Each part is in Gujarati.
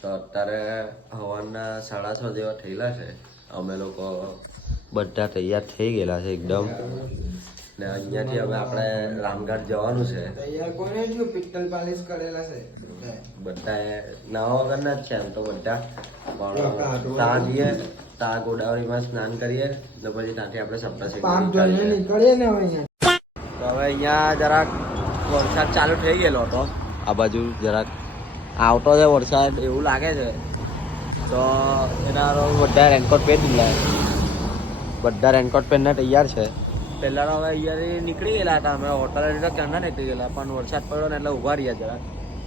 તો અત્યારે હવાના 6:30 જેવા થયેલા છે. અમે લોકો બધા તૈયાર થઈ ગયેલા છે એકદમ. ને અહીંયાથી હવે આપણે રામઘાટ જવાનું છે. તૈયાર કોને થયું? પિત્તલ પાલિશ કરેલા છે બધાએ નાવા વગરના જ છે એમ તો બધા. પણ ત્યાં જઈએ, ત્યાં ગોદાવરીમાં સ્નાન કરીએ ને પછી ત્યાંથી આપણે સપ્તાહ નીકળીએ ને અહીંયા. તો હવે અહીંયા જરાક વરસાદ ચાલુ થઈ ગયેલો હતો. આ બાજુ જરાક આવતો છે વરસાદ એવું લાગે છે. તો એના બધા રેનકોટ પહેરી દીધા. બધા રેનકોટ પહેરીને તૈયાર છે. પહેલાં હવે અહીંયાથી નીકળી ગયેલા હતા અમે હોટલે તો ક્યાંના નીકળી ગયેલા, પણ વરસાદ પડ્યો ને એટલે ઊભા રહ્યા જરાક.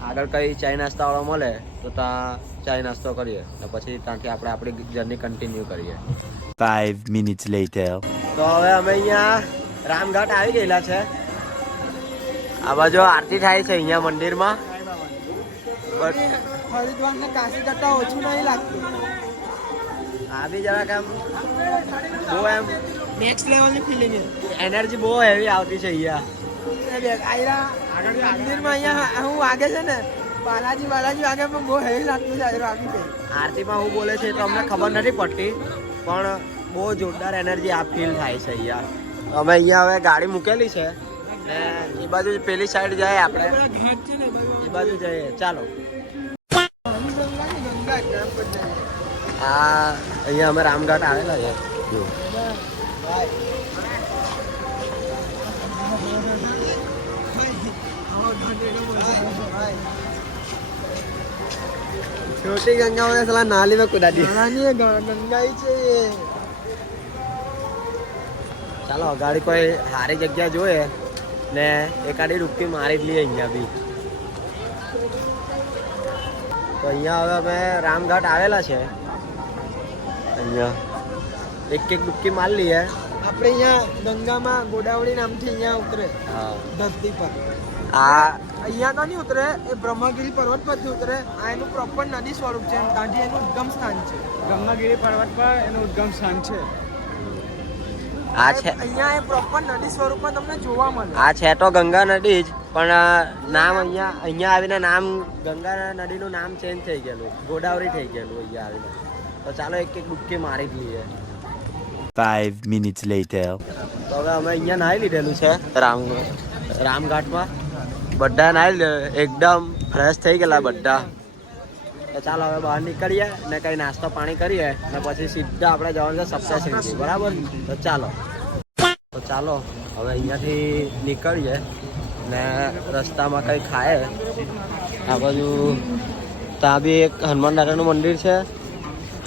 આગળ કંઈ ચાય નાસ્તાવાળો મળે તો ત્યાં ચાય નાસ્તો કરીએ ને પછી ત્યાંથી આપણે આપણી જર્ની કન્ટિન્યુ કરીએ. 5 minutes later. તો હવે અમે અહીંયા રામઘાટ આવી ગયેલા છે. આ બાજુ આરતી થાય છે અહીંયા મંદિરમાં. હરિદ્વાર ને કાશી કરતા ઓછું નહીં લાગતું. આ બી જરાક એમ બહુ એમ નેક્સ્ટ લેવલની ફિલિંગ એનર્જી બહુ હેવી આવતી છે અહીંયા. મંદિરમાં અહીંયા હું વાગે છે ને બાલાજી વાગે પણ બહુ હેવી લાગતું છે. આરતીમાં હું બોલે છે તો અમને ખબર નથી પડતી, પણ બહુ જોરદાર એનર્જી આ ફીલ થાય છે અહીંયા. અમે અહીંયા હવે ગાડી મૂકેલી છે ને એ બાજુ પેલી સાઈડ જાય આપણે, એ બાજુ જઈએ. ચાલો. આ અહીંયા અમે રામઘાટ આવેલા છે. જો छोटी गंगा में साला नाली में कूदा दिया. नाली है गंगा ही છે. ચાલો ગાડી કોઈ સારી જગ્યા જોઈએ ને એકાદી ડૂબકી મારી જ લઈએ અહીંયા બી. તો અહીંયા હવે અમે રામઘાટ આવેલા છે. અહીંયા એક ડૂબકી મારી લઈએ. આપણે અહીંયા ગંગામાં ગોદાવરી નામથી અહીંયા ઉતરે. હા, ધરતી પર આ અહીંયા તો નહીં ઉતરે, એ બ્રહ્મગીરી પર્વત પરથી ઉતરે. આ એનું પ્રોપર નદી સ્વરૂપ છે. ત્યાંથી એનું ઉદ્ગમ સ્થાન છે. બ્રહ્મગીરી પર્વત પર એનું ઉદ્ગમ સ્થાન છે. આ છે અહીંયા એ પ્રોપર નદી સ્વરૂપમાં તમને જોવા મળે. આ છે તો ગંગા નદી જ, પણ નામ અહીંયા આવીને નામ ગંગા નદીનું નામ ચેન્જ થઈ ગયેલું, ગોદાવરી થઈ ગયેલું અહીંયા આવીને. તો ચાલો એક ડૂબકી મારી જ લઈએ. 5 minutes later. તો હવે અમે અહીંયા નાહી લીધેલું છે રામઘાટમાં. બધા નાહી એકદમ ફ્રેશ થઈ ગયેલા બધા. તો ચાલો હવે બહાર નીકળીએ ને કંઈ નાસ્તો પાણી કરીએ ને પછી સીધા આપણે જવાનું છે સપ્તશૃંગી. બરાબર? તો ચાલો હવે અહીંયાથી નીકળીએ ને રસ્તામાં કંઈ ખાએ. આ બાજુ ત્યાં બી એક હનુમાન દાદાનું મંદિર છે,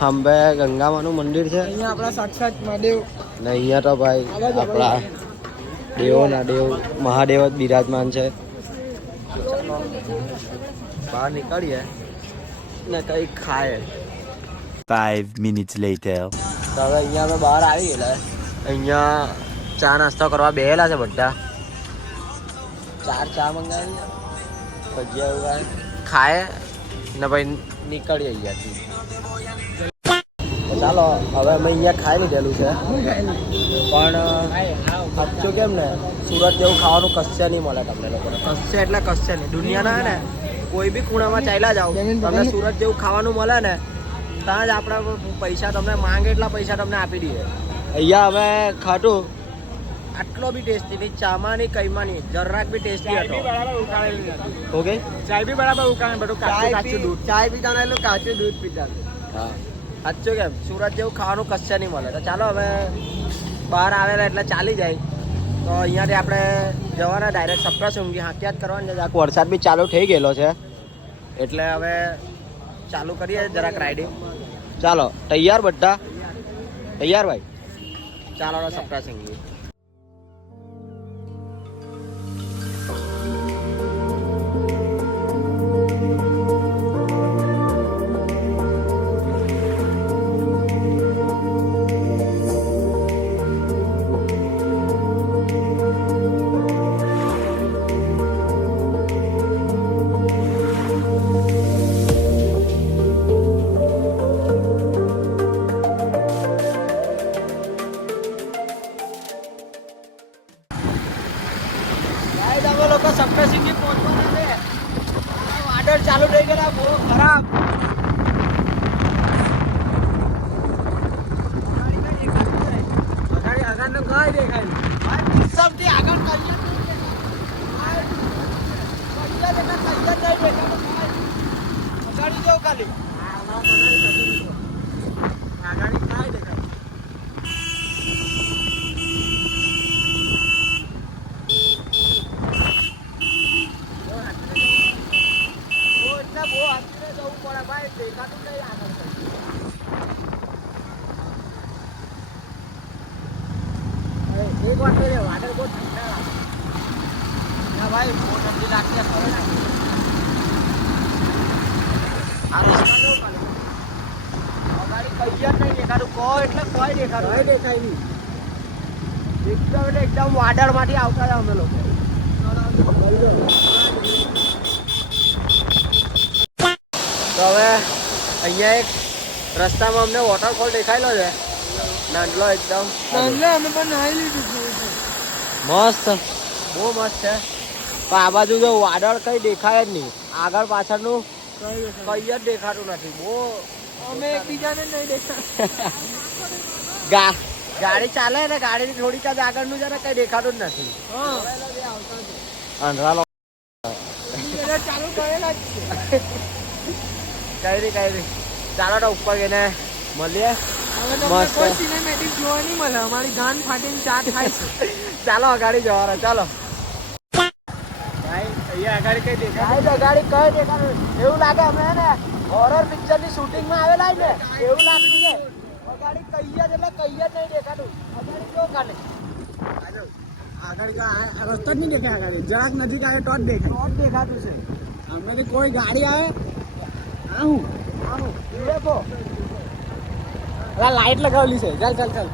અંબે ગંગામાનું મંદિર છે. અહીંયા આપણા સાક્ષાત મહાદેવ ને અહીંયા તો ભાઈ આપણા દેવોના દેવ મહાદેવ જ બિરાજમાન છે. બહાર નીકળીએ ને કંઈ ખાય. 5 minutes later. તો હવે અહીંયા અમે બહાર આવી ગયેલા. અહીંયા ચા નાસ્તો કરવા બેહેલા છે બધા. 4 ચા મંગાવી, ભજીયા ઉગાય ખાય ને ભાઈ નીકળીએ અહીંયાથી. ચાલો હવે અમે અહીંયા ખાઈ લીધેલું છે, પણ સાચું કેમ ને સુરત જેવું ખાવાનું કશે નહીં મળે તમને લોકોને. કશે એટલે કશે નહીં. દુનિયાના ને કોઈ બી ખૂણામાં ચાલ્યા જાઓ તમને સુરત જેવું ખાવાનું મળે ને ત્યાં જ આપણે પૈસા તમને માંગે એટલા પૈસા તમને આપી દઈએ. અહીંયા અમે ખાધું, આટલો બી ટેસ્ટી નહીં, ચામાં નહીં કઈમાં નહીં, જરાક બી ટેસ્ટી હતો. ઓકે, ચાય બી બરાબર ઉકાળે, બધું કાચું દૂધ. ચાય પીતા એટલું કાચું દૂધ પીતા. હા સાચું કેમ સુરત જેવું ખાવાનું કશે નહીં મળે. તો ચાલો હવે બહાર આવેલા એટલે ચાલી જાય. તો અહીંયાથી આપણે જવાના ડાયરેક્ટ સપ્તશૃંગી. હાથિયાત કરવાની છે. વરસાદ બી ચાલુ થઈ ગયેલો છે એટલે હવે ચાલુ કરીએ જરાક રાઇડિંગ. ચાલો તૈયાર બધા? તૈયાર ભાઈ? ચાલો સપ્તશૃંગી. અમે લોકો સપ્તશૃંગી પહોંચવાના છે. વાદળ ચાલુ થઈ ગયા, બહુ ખરાબ. આગાડી જાઓ ખાલી આગાડી કાંઈ દેખાય બહુ હાથીને જવું પડે ભાઈ દેખાતું નહીં આગળ એક વાર તો આગળ બહુ ઠંડા લાગે ના ભાઈ બહુ ઠંડી લાગતી ખબર નાખી આ રસ્તા ગાડી કઈ જ નહીં દેખાતું કોઈ એટલે કોઈ દેખાતું કઈ દેખાય નહીં એકદમ વાદળમાંથી આવતા હતા અમે લોકો તો હવે અહીંયા એક રસ્તામાં અમને વોટરફોલ દેખાયેલો છે નાનલો એકદમ નાનલો અમે પણ નાહી લીધું મસ્ત બહુ મસ્ત છે પણ આ બાજુ જો વાદળ કઈ દેખાય જ નહીં આગળ પાછળનું કઈ જ દેખાતું નથી બહુ અમે એકબીજાને નહીં દેખા ગાડી ચાલે ને ગાડીની થોડીક જ આગળનું છે ને કઈ દેખાતું જ નથી અંધરાલો ચાલુ કરેલા જ છે કઈ નહીં ચાલો તો ઉપર ગઈને મળીએ મસ્ત સિનેમેટિક જોવા નહીં મળે અમારી ગાન ફાટીને ચા થાય છે ચાલો અગાડી જવાના ચાલો અગાડી કઈ દેખાતું એવું લાગે અમે ને હોરર પિક્ચર ની શૂટિંગ માં આવેલા ને એવું લાગતું છે અગાડી કઈ જ એટલે કઈ જ નહીં દેખાતું અગાડી જો કાલે આગળ રસ્તો જ નહીં દેખાય આગળ જરાક નજીક આવે તો જ દેખાતું છે હમણાંથી કોઈ ગાડી આવે આવું દેખો લાઈટ લગાવેલી છે ચાલ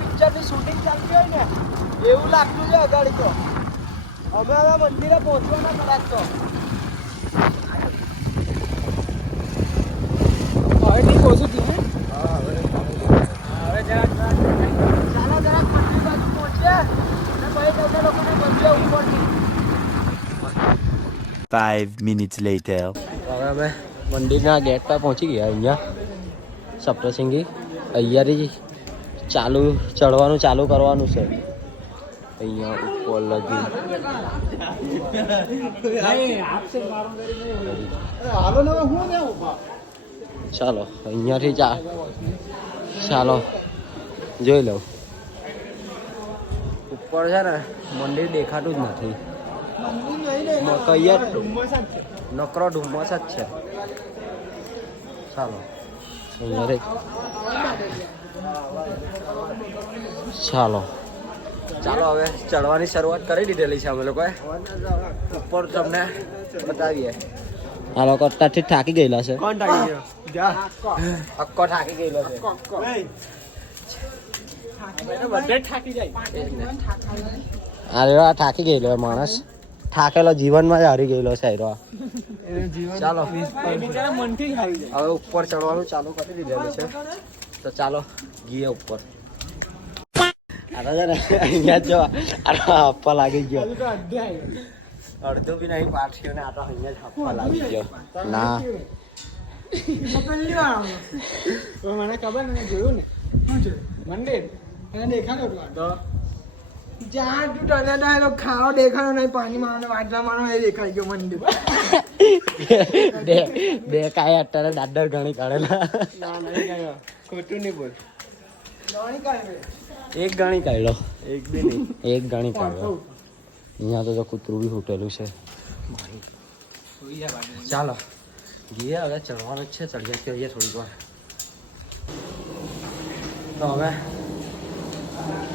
પિક્ચર ની શૂટિંગ ચાલતી હોય ને એવું લાગતું છે અગાડી તો અમે હવે મંદિરે પહોંચવાના કદાચ તો હવે નહીં પહોંચું છું હવે જરાક ચાલો જરાક મંદિર બાજુ પહોંચીએ અને પછી તમને લોકોને મળીએ ઉપરથી 5 minutes later. હવે અમે મંદિરના ગેટ પર પહોંચી ગયા અહીંયા સપ્તશૃંગી અહીંયાથી ચડવાનું ચાલુ કરવાનું છે અહીંયા ઉપર લગી ચાલો અહીંયાથી ચાલો જોઈ લઉં ઉપર છે ને મંદિર દેખાતું જ નથી નકરો ડુમ્મસ જ છે ચાલો અહીંયા ચાલો હવે ચડવાની શરૂઆત કરી દીધેલી છે અમે લોકોએ ઉપર તમને બતાવીએ આ લોકો અત્યારથી થાકી ગયેલા છે અક્કો થાકી ગયેલો છે આ થાકી ગયેલો માણસ થાકેલો જીવનમાં જ હારી ગયેલો છે ચાલો હવે ઉપર ચડવાનું ચાલુ કરી દીધેલું છે તો ચાલો ગઈએ ઉપર અહીંયા જો હપ્પા લાગી ગયો અડધું બી નહીં પાછ્યું ને આ તો અહીંયા જ હપ્પા લાગી ગયો ના મને ખબર ને જોયું ને મંદિર એને દેખાડો જ્યાં તું તને ખાવા દેખાડો નહીં પાણીમાં વાટલામાં એ દેખાઈ ગયો મંદિર બે કાંઈ અત્યારે દાદર ઘણી કાઢેલા ખોટું નહીં બોલ એક ગણી કાઢ્યો એક ગણી કાઢ્યો અહીંયા તો કૂતરું બી ફૂટેલું છે ચાલો ગઈએ હવે ચડવાનું જ છે ચડીએ કરીએ થોડીક વાર તો હવે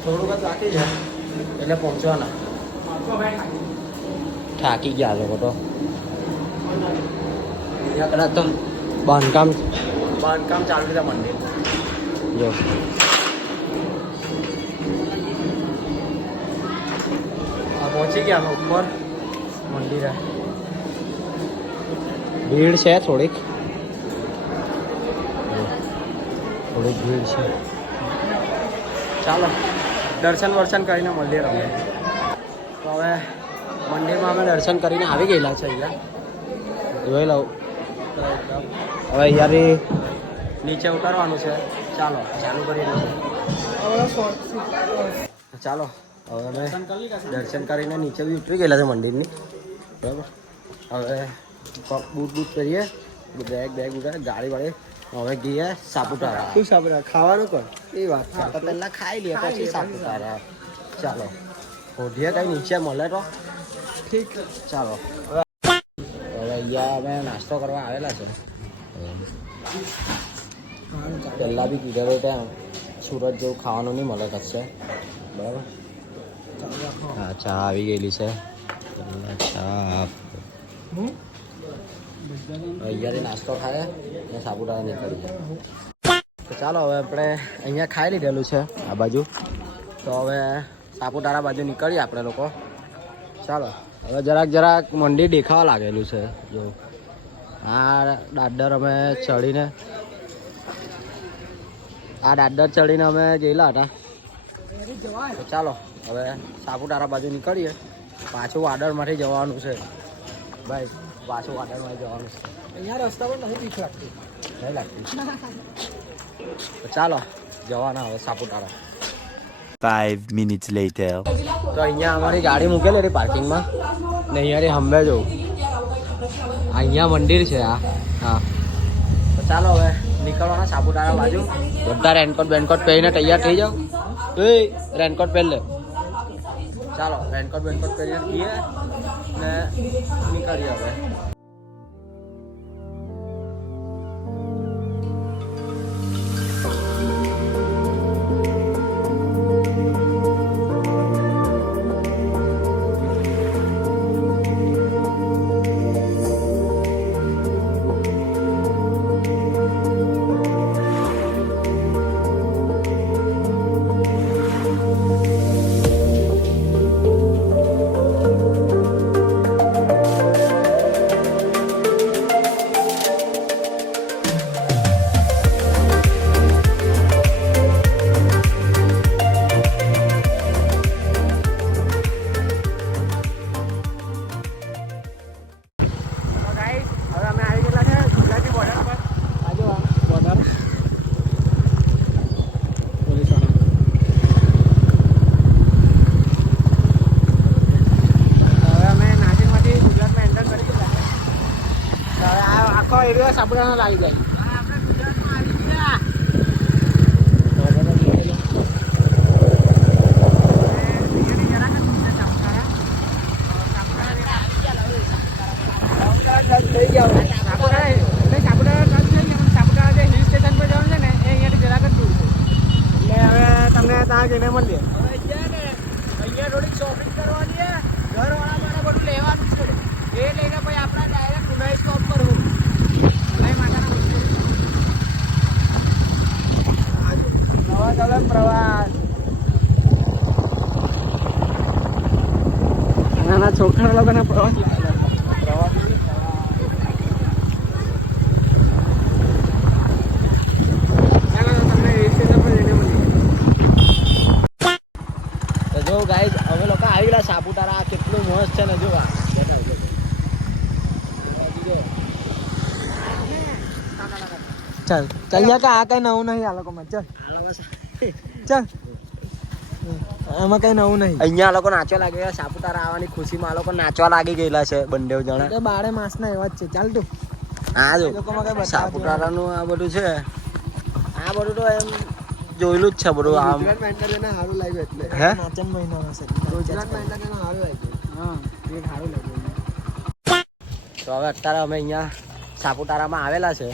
થોડુંક જ બાકી છે એટલે પહોંચવાના થાકી ગયા લોકો તો અહીંયા કદાચ તો બાંધકામ ચાલુ છે મંદિર જો પહોંચી ગયા અમે ઉપર મંદિરે ભીડ છે થોડીક ભીડ છે ચાલો દર્શન કરીને મળીએ અમે તો હવે મંદિરમાં અમે દર્શન કરીને આવી ગયેલા છે અહીંયા જોઈ લઉં હવે અહીંયાથી નીચે ઉતારવાનું છે ચાલો ચાલુ કરીએ ચાલો હવે અમે દર્શન કરીને નીચે બી ઉતરી ગયેલા છે મંદિરની બરાબર. હવે બૂટ બૂટ કરીએ, બેગ ઉગાડે ગાડી વાળે હવે ગઈએ સાપુતારા. શું સાપુતારા ખાવાનું કોણ એ વાત છે. તો પહેલાં ખાઈ લઈએ પછી સાપુતારા. ચાલો શોધીએ કંઈ નીચે મળે તો ઠીક. ચાલો હવે અહીંયા અમે નાસ્તો કરવા આવેલા છે. પહેલાં બી કીધેલું ત્યાં સુરત જેવું ખાવાનું નહીં મળે કશે બરાબર. હા ચા આવી ગયેલી છે. ચા અહીંયાથી નાસ્તો ખાય ને સાપુતારા નીકળીએ. તો ચાલો હવે આપણે અહીંયા ખાઈ લીધેલું છે આ બાજુ, તો હવે સાપુતારા બાજુ નીકળીએ આપણે લોકો. ચાલો હવે જરાક મંદિર દેખાવા લાગેલું છે. જો આ દાદર અમે ચડીને અમે ગયેલા હતા. તો ચાલો હવે સાપુતારા બાજુ નીકળીએ. પાછું વાદળમાંથી જવાનું છે ભાઈ, પાછું વાદળમાંથી જવાનું છે. અહીંયા રસ્તા પર નહીં બીક લાગતી. નહીં લાગતી. તો ચાલો જવાના હવે સાપુતારા. 5 minutes later. તો અહીંયા અમારી ગાડી મૂકેલી હતી પાર્કિંગમાં ને અહીંયાથી હંભે જવું. અહીંયા મંદિર છે આ. હા તો ચાલો હવે નીકળવાના સાપુતારા બાજુ. બધા રેનકોટ બેનકોટ પહેરીને તૈયાર થઈ જાઓ. એ રેનકોટ પહેરી લે. ચાલો રેનકોટ બેનકોટ પહેરીને જઈએ ને નીકળીએ હવે. સાપુતારા લાગી જાય. ત્યાં જઈને મળીએ. અહીંયા થોડીક શોપિંગ કરવાની છે, ઘરવાળા માટે બધું લેવાનું છે. એ લઈને પછી આપણે ડાયરેક્ટ ઉનાઈ સ્ટોપ કરવું. નવા પ્રવાસ નાના છોકરા લોકોના પ્રવાસ જો ગાઈસ હવે લોકો આવી ગયા સાપુતારા. કેટલું મસ્ત છે ને જોવા. ચાલ ચાલ્યા કે આ કઈ નવું નહીં આ લોકોમાં. ચાલ ચાલ આમાં કઈ નવું નહીં. અહીંયા લોકો નાચવા લાગી ગયા. સાપુતારા આવવાની ખુશીમાં આ લોકો નાચવા લાગી ગયેલા છે બંને જણા. 12 માસના એવા જ છે. ચાલ તું હા જો સાપુતારાનું આ બધું છે. આ બધું તો એમ જોયેલું જ છે બધું. આમ સારું લાગ્યું એટલે હે નાચન મહિનો હશે. સારું લાગ્યું. હા એ સારું લાગ્યું. તો હવે અત્યારે અમે અહીંયા સાપુતારામાં આવેલા છે.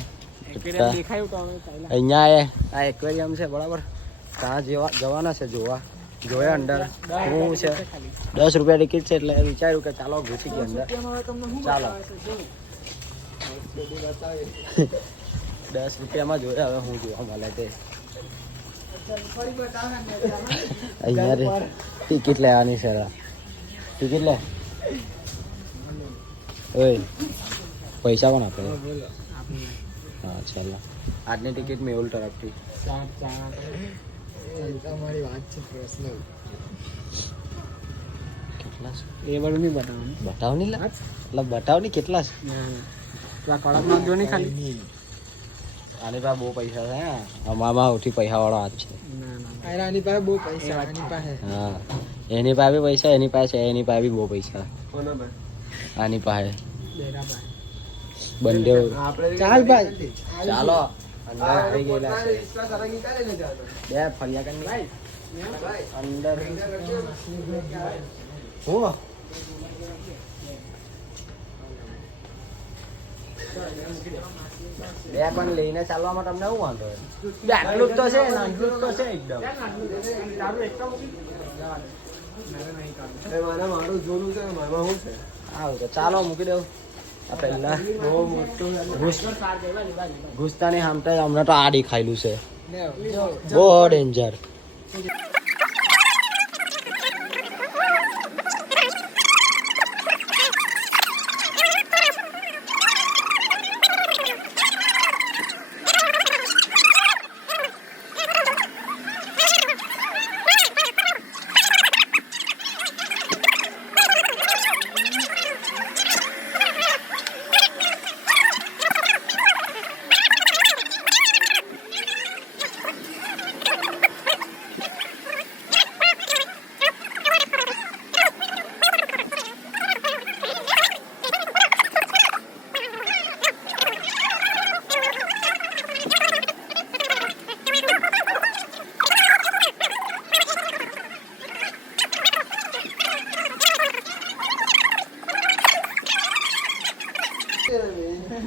દેખાયું તો હવે અહીંયા આ એક્વેરિયમ છે બરાબર. ત્યાં જવાના છે જોવા. જોઈએ અંદર શું છે. 10 રૂપિયા ટિકિટ છે એટલે વિચાર્યું કે ચાલો ઘૂસી ગઈ અંદર. ચાલો 10 રૂપિયામાં જોઈએ હવે હું જોવા મળે તે. અહીંયા ટિકિટ લેવાની છે. ટિકિટ લે. ઓય પૈસા કોણ આપે? હા ચાલો આજની ટિકિટ મેહુલ તરફથી. તમારી વાત છે પર્સનલ. કેટલા છે એ બધું નહીં બતાવવાનું. બતાવ નહીં એટલે બતાવ નહીં કેટલા છે. કડક નાખજો નહીં ખાલી. આની પાસે બહુ પૈસા છે. અમારામાં સૌથી પૈસા વાળો હાથ છે. આની પાસે બહુ પૈસા. આની પાસે હા એની પાસે બી પૈસા, એની પાસે, એની પાસે બી બહુ પૈસા. કોના ભાઈ? આની પાસે બંને. ચાલ ભાઈ, ચાલો અંદર આવી ગયેલા છે. ઇન્સ્ટા સરંગી કાઢી લે ચાલો. બે ફરિયા કરી ભાઈ અંદર હું બે પણ લઈને ચાલવામાં તમને શું વાંધો હોય? બે આટલું જ તો છે ને, આટલું જ તો છે એકદમ. મારું જોનું છે ને, મારમાં શું છે? આવું તો ચાલો મૂકી દઉં. આ પહેલા બહુ મોટું ઘૂસતાની સામટા હમણાં તો આડી ખાયેલું છે. બહુ ડેન્જર.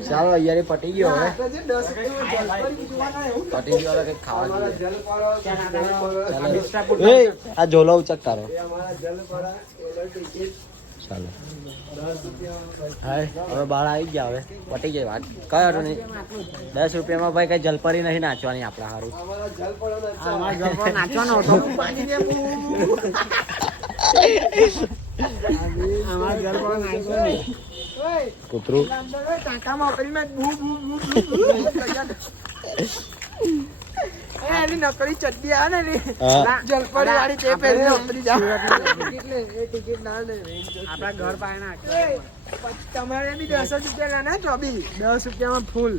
ચાલો અહીંયા પટી ગયો હવે. પટી ગયો હવે કંઈક ખાવા જોઈએ. એ આ ઝોલો ઉચક તારો. ચાલો હા હવે બહાર આવી ગયા. હવે પટી ગઈ વાત. કયો હતો નહીં 10 રૂપિયામાં ભાઈ કઈ જલપરી નહીં નાચવાની આપણા હારું. નાચવાનો હતો કૂતરું. નકરી ચડ્ડી આવે ને હા. જલપરી વાળી તે પહેરી નોકરી ટિકિટ ના લે આપડા ઘર પાસે તમારે બી 10 રૂપિયા લાના ચોબી 10 રૂપિયામાં ફૂલ.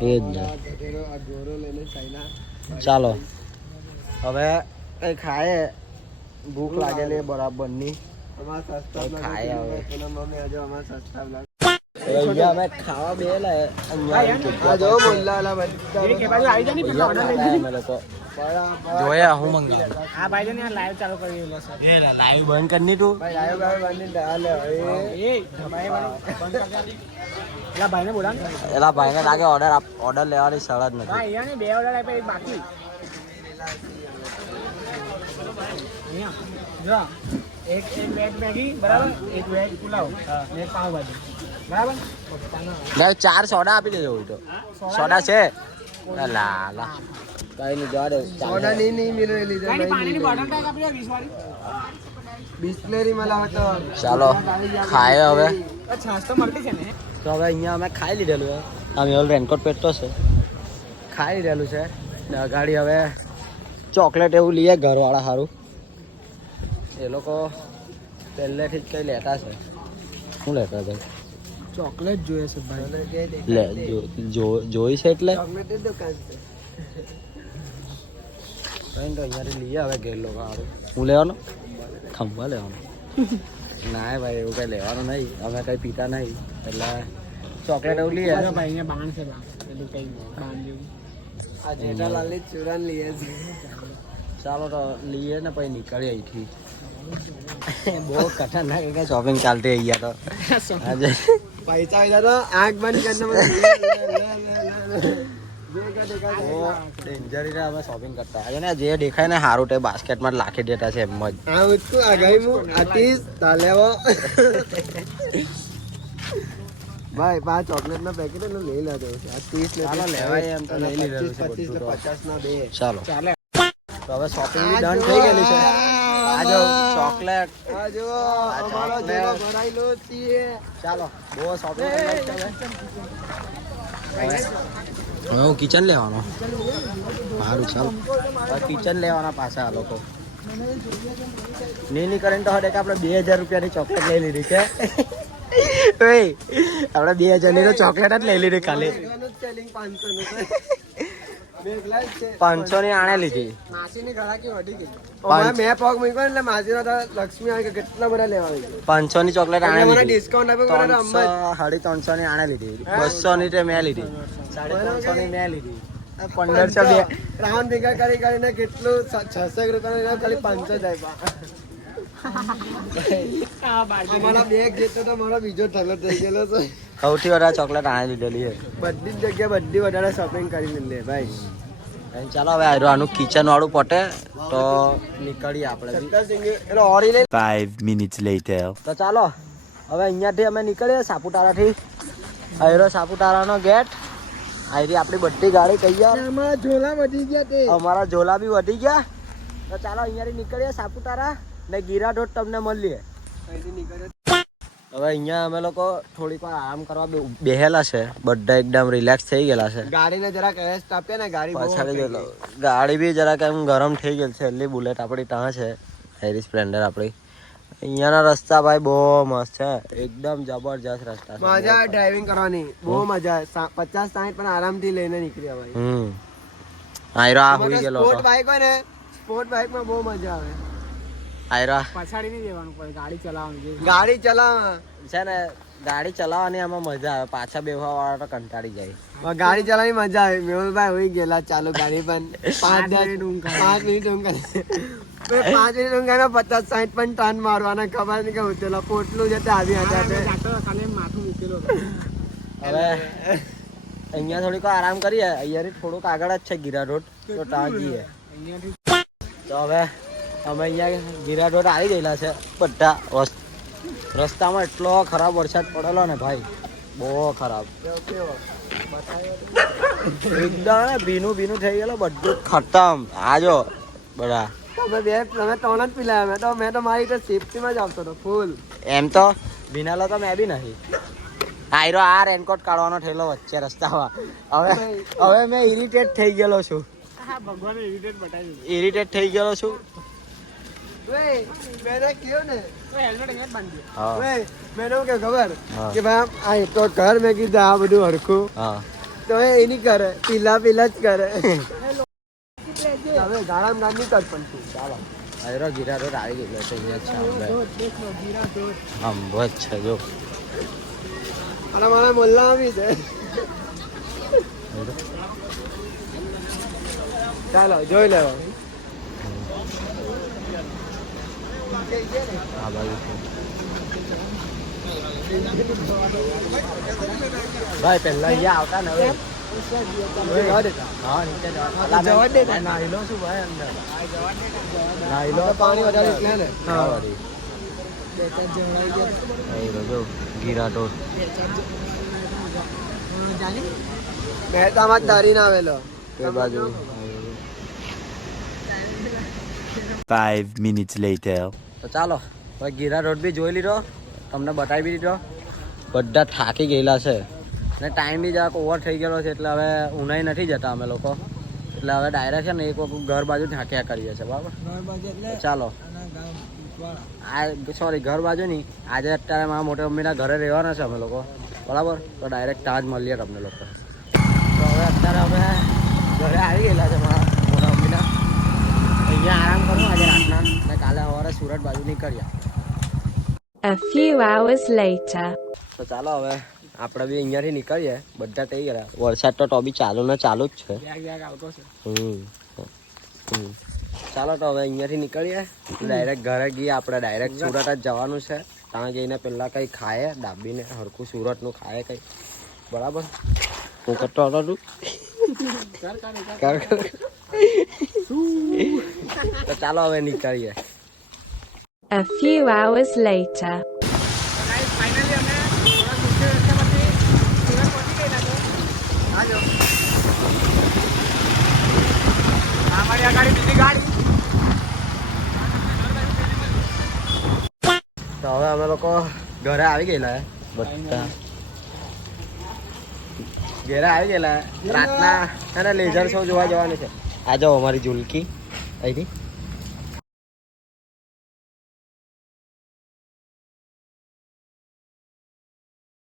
એ જ ને. ચાલો હવે કઈ ખાય. ભૂખ લાગેલી બરાબરની. ખાય હવે અહીંયા અમે ખાવા બેલા. જોયા હું મંગાવું. આ ભાઈ ને લાઈવ ચાલુ કરી રહેલો છે. લાઈવ બંધ કરી તું. ભાઈ ને બોલા એલા ભાઈને લાગે ઓર્ડર લેવાની સળા જ નથી. અહીંયા ને 2 ઓર્ડર આપ્યા બાકી. જો એક વેજ મેગી બરાબર, એક વેજ પુલાવ, એક પાવભાજી બરાબર. ના 4 સોડા આપી દેજો. હોય તો સોડા છે. લા લા કઈ નહીં જવા દે. સોડા નહીં મિલે લીધા. પાણીની બોટલ પેક આપી દો 20 વાળી. બિસ્લેરી મળે તો ચાલો ખાય હવે. છાશ તો મળતી છે ને. તો હવે અહીંયા અમે ખાઈ લીધેલું છે. અમે ઓલ રેનકોટ પહેરતો છે. ખાઈ લીધેલું છે ને અગાડી હવે ચોકલેટ એવું લઈએ ઘરવાળા સારું. એ લોકો પહેલેથી જ કંઈ લેતા છે. શું લેતા હતા? ચોકલેટ જોઈએ છે ભાઈ. લે જોઈ છે એટલે ચોકલેટ દુકાન છે. કંઈ તો અહીંયાથી લઈએ હવે ઘેર લોકો સારું. હું લેવાનો ખંભા લેવાનો. ના ભાઈ એવું કંઈ લેવાનું નહીં. અમે કંઈ પીતા નહીં એટલે ચોકલેટ એવું લઈએ. ભાઈ અહીંયા બાણ છે પેલું કઈ બાણ જેવું. આ જેઠાલાલની ચૂરન લઈએ છે. ચાલો તો લઈએ ને પછી નીકળીએ અહીંથી. બહુ ખતરનાક કઈ શોપિંગ ચાલતી અહીંયા તો. આજે પૈસા હોય તો આંખ બંધ કરીને ડેન્જર અમે શોપિંગ કરતા આજે ને જે દેખાય ને સારું તે બાસ્કેટમાં રાખી દેતા છે એમ જ. આ ઉચકું આગાઈ હું આટીસ તાલેવો ભાઈ 5 ચોકલેટ ના પેકેટ લઈ લેજો. આ 30 ચાલો લેવાય એમ તો લઈ લીધેલું છે 25 બધું તો. 50 ના બે. ચાલો ચાલે. તો હવે શોપિંગ બી ડન થઈ ગયેલી છે. આ જો ચોકલેટ. આ જો અમારો જેવો ભરાયેલો છે. ચાલો બહુ શોપિંગ કરી હવે હું કિચન લેવાનો. સારું ચાલો હવે કિચન લેવાના પાછા આ લોકો. નીની કરીને તો હડે કે આપણે 2000 રૂપિયાની ચોકલેટ લઈ લીધી છે. ઓય આપણે 2000 ની તો ચોકલેટ જ લઈ લીધી ખાલી. સેલિંગ 500 નું 500 ની આણે લીધી. માસીની ઘરાકી વધી ગઈ. મેં પગ મૂક્યો એટલે માસીનો તો લક્ષ્મી આવે કે કેટલા બધા લેવા આવી 500 ની ચોકલેટ આણે લીધી. ડિસ્કાઉન્ટ આપ્યું 300 ની આણે લીધી. 200 ની તે મેં લીધી. 350 ની મેં લીધી. 1500 બે રાઉન્ડ ભેગા કરીને કેટલું 600 રૂપિયા ખાલી 500 જાય અમારા બેગ જેતો તો મારો બીજો ઠગો થઈ ગયેલો છે સૌથી વધારે ચોકલેટ આણે લીધેલી છે. બધી જ જગ્યાએ બધી વધારે શોપિંગ કરી લે ભાઈ. ચાલો હવે આનું કિચન વાળું પટે તો નીકળીએ આપણે બી. એનો ઓરી લઈ 5 minutes later. તો ચાલો હવે અહીંયાથી અમે નીકળીએ સાપુતારાથી. આયરો સાપુતારાનો ગેટ. આયરી આપણી બધી ગાડી તૈયાર. અમારા ઝોલા વધી ગયા તે અમારા ઝોલા બી વધી ગયા. તો ચાલો અહીંયાથી નીકળીએ સાપુતારા ને ગીરાઢોધ તમને મળીએ. હવે અહીંયા અમે લોકો થોડીક વાર આરામ કરવા બેહેલા છે. બધા એકદમ રિલેક્સ થઈ ગયેલા છે. ગાડીને જરાક રેસ્ટ આપે ને ગાડી પાછળ ગાડી બી જરાક એમ ગરમ થઈ ગયેલ છે. એટલી બુલેટ આપણી ત્યાં છે. હેરી સ્પ્લેન્ડર આપણી. અહીંયાના રસ્તા ભાઈ બહુ મસ્ત છે. એકદમ જબરજસ્ત રસ્તા છે. મજા આવે ડ્રાઇવિંગ કરવાની બહુ મજા આવે. 50-60 પણ આરામથી લઈને નીકળ્યા ભાઈ. આયરો આ હોઈ ગયેલો સ્પોર્ટ બાઇક હોય ને સ્પોર્ટ બાઇકમાં બહુ મજા આવે. આયરો પછાડી નહીં દેવાનું પડે, ગાડી ચલાવવાની. ગાડી ચલાવવા છે ને ગાડી ચલાવવાની આમાં મજા આવે. પાછા બેહવા વાળા તો કંટાળી જાય. ગાડી ચલાવવાની મજા આવે. મેહુલભાઈ હોઈ ગયેલા ચાલુ ગાડી પણ 5 મિનિટ ઊંઘ 5 મિનિટ ઊંઘ 50-60 પણ ટર્ન મારવાના ખબર નહીં કે ઉતરેલા પોટલું જતા આવી હતા ખાલી માથું મૂકેલો હવે અહીંયા થોડીક વાર આરામ કરીએ. અહીંયાથી થોડુંક આગળ જ છે ગીરાઢોધ. તો ત્યાં જઈએ. તો હવે અમે અહીંયા ગીરાઢોધ આવી ગયેલા છે. બધા રસ્તામાં એટલો ખરાબ વરસાદ પડેલો ને ભાઈ બહુ ખરાબ. એકદમ ભીનું થઈ ગયેલો બધું ખતમ. આજો બધા તમે 3 જ પીલા. મેં તો મારી રીતે સેફટીમાં જ આવતો હતો ફૂલ. એમ તો ભીનાલો તો મેં બી નહીં. આયરો આ રેનકોટ કાઢવાનો થયેલો વચ્ચે રસ્તામાં. હવે મેં ઇરિટેટ થઈ ગયેલો છું. ભગવાને ઇરિટેટ બતાવી ઇરિટેટ થઈ ગયેલો છું. મેં કયો ને હેલ્મેટ અહીંયા જ બાંધી હા મેં કે ખબર હા. કે ભાઈ આ તો ઘર મેં કીધું આ બધું હરખું હા તો એ નહીં કરે પીલા જ કરે. હવે ગાળામાં નાની કર પણ તું ચાલો. આયરો ગીરાઢોધ આવી ગયેલો છે. અહીંયા છે અંબો જ છે જો. અને મારા મોલ્લામાં બી છે. ચાલો જોઈ લેવા. આ બાજુ છે. ભાઈ પહેલા અહીંયા આવતા ને હવે જવા દેતા. હા નીચે જવા દે ને. નાઈલો શું ભાઈ અંદર તો પાણી વધારે એટલે ને જો ગીરાઢોધ. મહેતામાં જ દારીને આવેલો. તે બાજુ 5 minutes later. તો ચાલો હવે ગીરાઢોધ બી જોઈ લીધો. તમને બતાવી બી દીધો. બધા થાકી ગયેલા છે ને ટાઈમ બી જરાક ઓવર થઈ ગયેલો છે. એટલે હવે ઉનાઈ નથી જતા અમે લોકો. એટલે હવે ડાયરેક્ટ છે ને એક વખત ઘર બાજુ ઝાંક્યા કરીએ છીએ. બરાબર તો ચાલો સોરી ઘર બાજુ નહીં. આજે અત્યારે મારા મોટી મમ્મીના ઘરે રહેવાના છે અમે લોકો. બરાબર તો ડાયરેક્ટ ત્યાં જ મળીએ તમને લોકો. તો હવે અત્યારે અમે ઘરે આવી ગયેલા છે મારા મોટા મમ્મીના. અહીંયા આરામ કરું આજે રાતના ને કાલે સવારે સુરત બાજુ નીકળ્યા. A few hours later. તો ચાલો હવે આપણે બી અહીંયાથી નીકળીએ. બધા થઈ ગયા. વરસાદ તો બી ચાલુ ને ચાલુ જ છે. આવતો છે. ચાલો તો હવે અહીંયાથી નીકળીએ. ડાયરેક્ટ ઘરે ગઈએ આપણે. ડાયરેક્ટ સુરત જ જવાનું છે. ત્યાં જઈને પહેલાં કંઈ ખાઈએ ડાબીને હરખું સુરતનું ખાઈએ કંઈ. બરાબર હું કરતો હતો તું તો ચાલો હવે નીકળીએ. A few hours later. Finally અમે થોડા મુશ્કેલ રસ્તામાંથી સુરત પહોંચી ગયેલા છો. હાજો અમારી આગળ બીજી ગાડી. તો હવે અમે લોકો ઘરે આવી ગયેલા બધા. ઘરે આવી ગયેલા. રાતના એને લેઝર શો જોવા જવાનું છે. આ જાઓ અમારી ઝુલકી અહીંથી